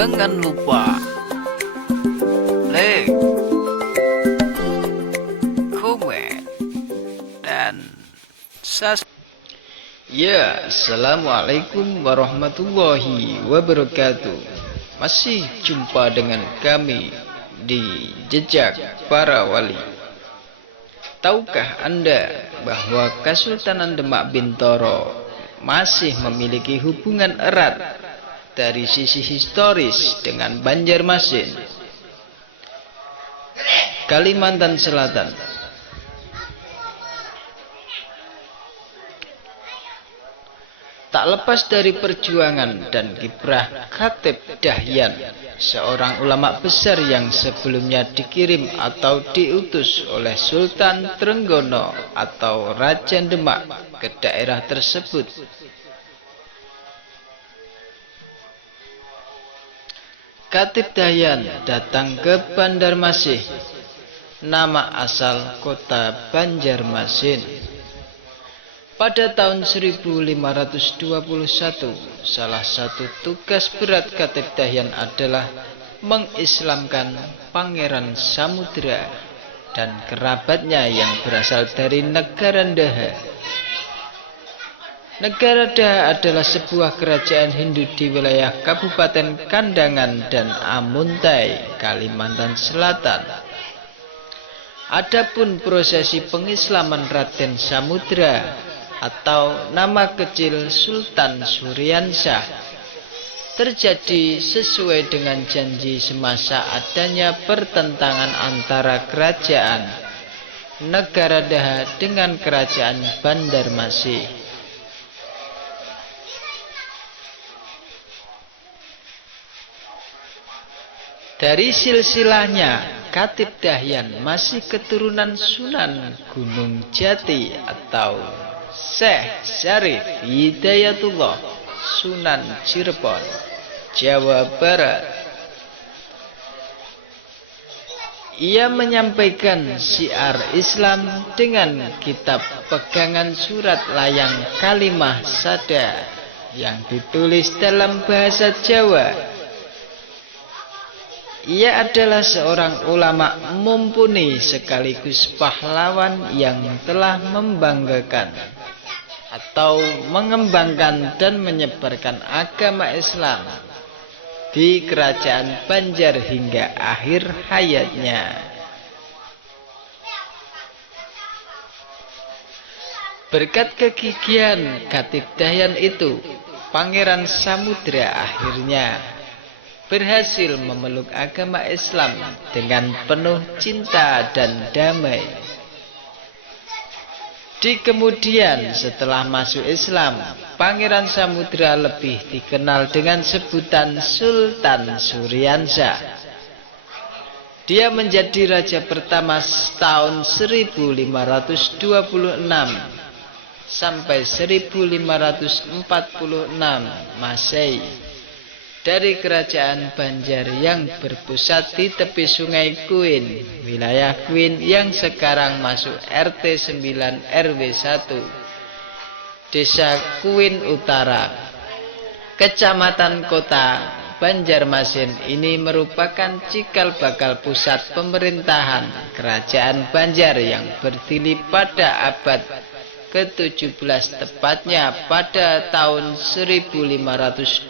Jangan lupa like, komen, dan subscribe. Ya, assalamualaikum warahmatullahi wabarakatuh. Masih jumpa dengan kami di Jejak Para Wali. Tahukah Anda bahwa Kesultanan Demak Bintoro masih memiliki hubungan erat dari sisi historis dengan Banjarmasin, Kalimantan Selatan? Tak lepas dari perjuangan dan kiprah Khatib Dahyan, seorang ulama besar yang sebelumnya dikirim atau diutus oleh Sultan Trenggono atau Raja Demak ke daerah tersebut. Khatib Dahyan datang ke Banjarmasin, nama asal kota Banjarmasin. Pada tahun 1521, salah satu tugas berat Khatib Dahyan adalah mengislamkan Pangeran Samudra dan kerabatnya yang berasal dari negara Daha. Negara Daha adalah sebuah kerajaan Hindu di wilayah Kabupaten Kandangan dan Amuntai, Kalimantan Selatan. Adapun prosesi pengislaman Raden Samudra atau nama kecil Sultan Suryansah terjadi sesuai dengan janji semasa adanya pertentangan antara kerajaan negara Daha dengan kerajaan Banjarmasin. Dari silsilahnya, Khatib Dahyan masih keturunan Sunan Gunung Jati atau Syekh Syarif Hidayatullah Sunan Cirebon, Jawa Barat. Ia menyampaikan syiar Islam dengan kitab pegangan surat layang kalimah sada yang ditulis dalam bahasa Jawa. Ia adalah seorang ulama mumpuni sekaligus pahlawan yang telah membanggakan atau mengembangkan dan menyebarkan agama Islam di kerajaan Banjar hingga akhir hayatnya. Berkat kegigihan Khatib Dahyan itu, Pangeran Samudra akhirnya berhasil memeluk agama Islam dengan penuh cinta dan damai. Di kemudian setelah masuk Islam, Pangeran Samudra lebih dikenal dengan sebutan Sultan Suryansah. Dia menjadi raja pertama tahun 1526 sampai 1546 Masehi dari kerajaan Banjar yang berpusat di tepi sungai Kuin, wilayah Kuin yang sekarang masuk RT 9 RW 1, Desa Kuin Utara, Kecamatan Kota Banjarmasin. Ini merupakan cikal bakal pusat pemerintahan kerajaan Banjar yang berdiri pada abad ke-17, tepatnya pada tahun 1523.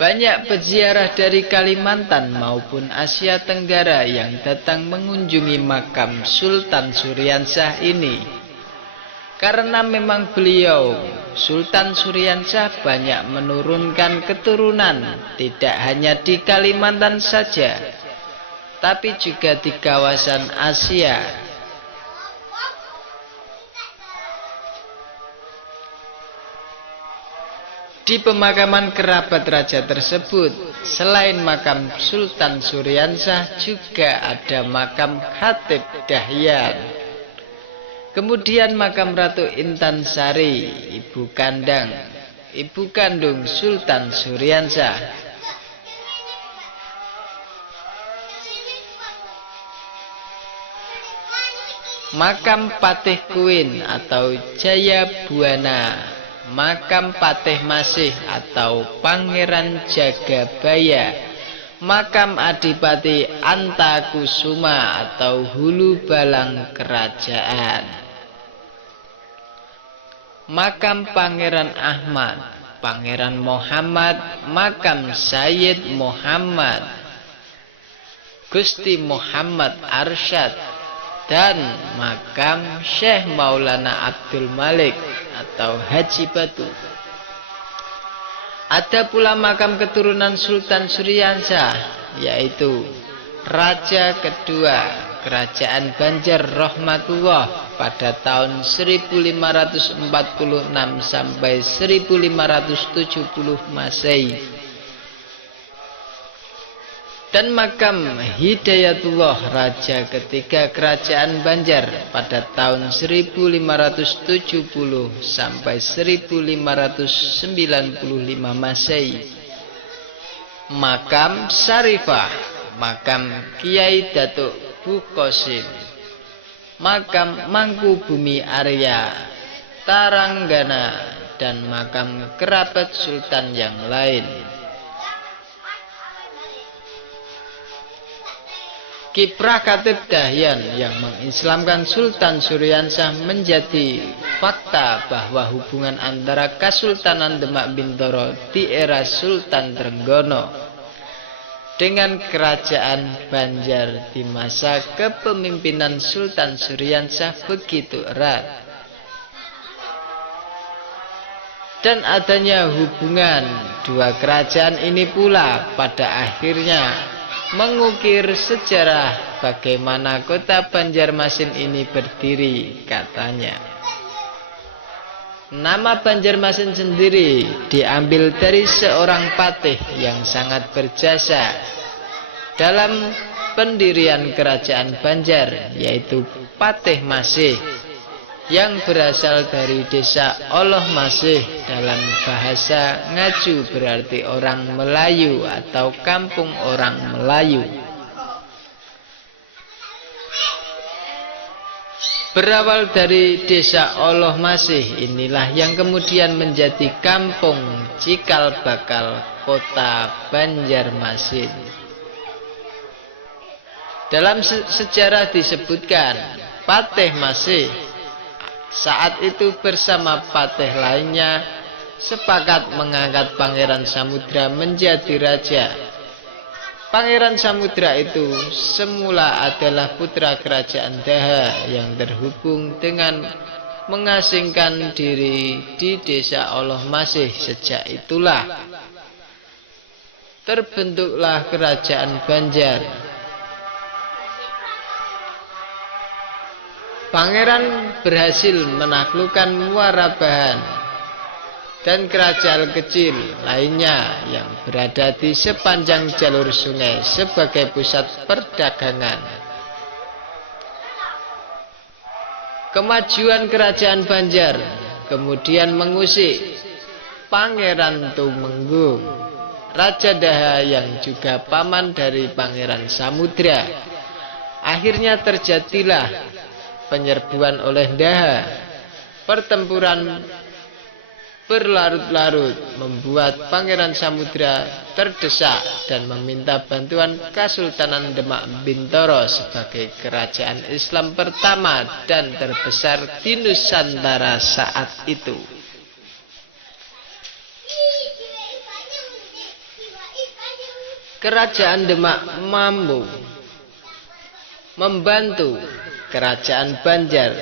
Banyak peziarah dari Kalimantan maupun Asia Tenggara yang datang mengunjungi makam Sultan Suryansah ini. Karena memang beliau, Sultan Suryansah, banyak menurunkan keturunan, tidak hanya di Kalimantan saja, tapi juga di kawasan Asia. Di pemakaman kerabat raja tersebut, selain makam Sultan Suryansah, juga ada makam Khatib Dahyan. Kemudian makam Ratu Intan Sari, ibu kandung Sultan Suryansah. makam Patih Kuin atau Jayabuana, makam Patih Masih atau Pangeran Jagabaya, makam Adipati Antakusuma atau Hulu Balang Kerajaan, makam Pangeran Ahmad, Pangeran Muhammad, makam Sayyid Muhammad, Gusti Muhammad Arsyad, dan makam Syekh Maulana Abdul Malik atau Haji Batu. Ada pula makam keturunan Sultan Suryansah, yaitu Raja kedua Kerajaan Banjar Rahmatullah pada tahun 1546 sampai 1570 Masehi. Dan makam Hidayatullah Raja ketiga Kerajaan Banjar pada tahun 1570 sampai 1595 Masehi. Makam Syarifah, makam Kiai Datuk Bukosim, makam Mangkubumi Arya, Taranggana, dan makam kerabat sultan yang lain. Kiprah Khatib Dahyan yang mengislamkan Sultan Suryansah menjadi fakta bahwa hubungan antara Kesultanan Demak Bintoro di era Sultan Trenggono dengan Kerajaan Banjar di masa kepemimpinan Sultan Suryansah begitu erat. Dan adanya hubungan dua kerajaan ini pula pada akhirnya mengukir sejarah bagaimana kota Banjarmasin ini berdiri, katanya. Nama Banjarmasin sendiri diambil dari seorang patih yang sangat berjasa dalam pendirian kerajaan Banjar, yaitu Patih Masih, yang berasal dari desa Oloh Masih. Dalam bahasa Ngaju berarti orang Melayu atau kampung orang Melayu. Berawal dari desa Oloh Masih inilah yang kemudian menjadi kampung cikal bakal kota Banjarmasin. Dalam sejarah disebutkan Patih Masih saat itu bersama patih lainnya sepakat mengangkat Pangeran Samudra menjadi raja. Pangeran Samudra itu semula adalah putra kerajaan Daha yang terhubung dengan mengasingkan diri di desa Oloh Masih. Sejak itulah terbentuklah kerajaan Banjar. Pangeran berhasil menaklukkan Muarabahan dan kerajaan kecil lainnya yang berada di sepanjang jalur sungai sebagai pusat perdagangan. Kemajuan kerajaan Banjar kemudian mengusik Pangeran Tumenggung, Raja Daha yang juga paman dari Pangeran Samudra. Akhirnya terjadilah penyerbuan oleh Daha. Pertempuran berlarut-larut membuat Pangeran Samudra terdesak dan meminta bantuan Kesultanan Demak Bintoro sebagai kerajaan Islam pertama dan terbesar di Nusantara saat itu. Kerajaan Demak mampu membantu Kerajaan Banjar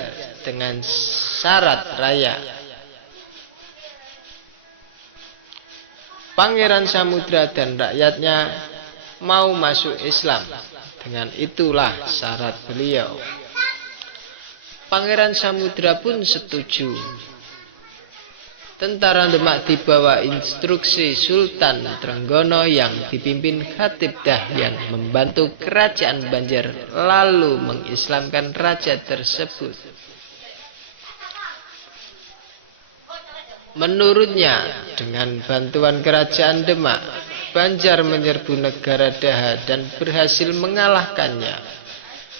dengan syarat raya. Pangeran Samudra dan rakyatnya mau masuk Islam. Dengan itulah syarat beliau. Pangeran Samudra pun setuju. Tentara Demak di bawah instruksi Sultan Trenggono yang dipimpin Khatib Dahyan membantu kerajaan Banjar lalu mengislamkan raja tersebut. Menurutnya, dengan bantuan kerajaan Demak, Banjar menyerbu negara Daha dan berhasil mengalahkannya.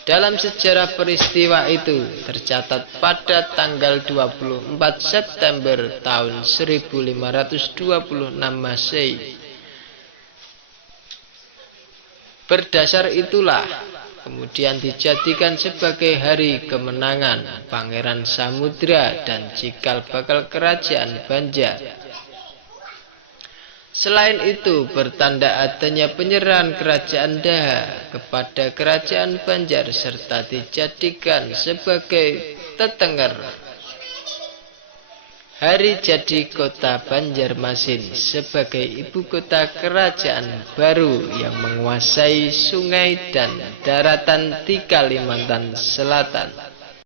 Dalam sejarah peristiwa itu tercatat pada tanggal 24 September tahun 1526 Masehi. Berdasar itulah kemudian dijadikan sebagai hari kemenangan Pangeran Samudra dan cikal bakal kerajaan Banjar. Selain itu, bertanda adanya penyerahan kerajaan Daha kepada kerajaan Banjar serta dijadikan sebagai tetenger hari jadi kota Banjarmasin sebagai ibu kota kerajaan baru yang menguasai sungai dan daratan di Kalimantan Selatan.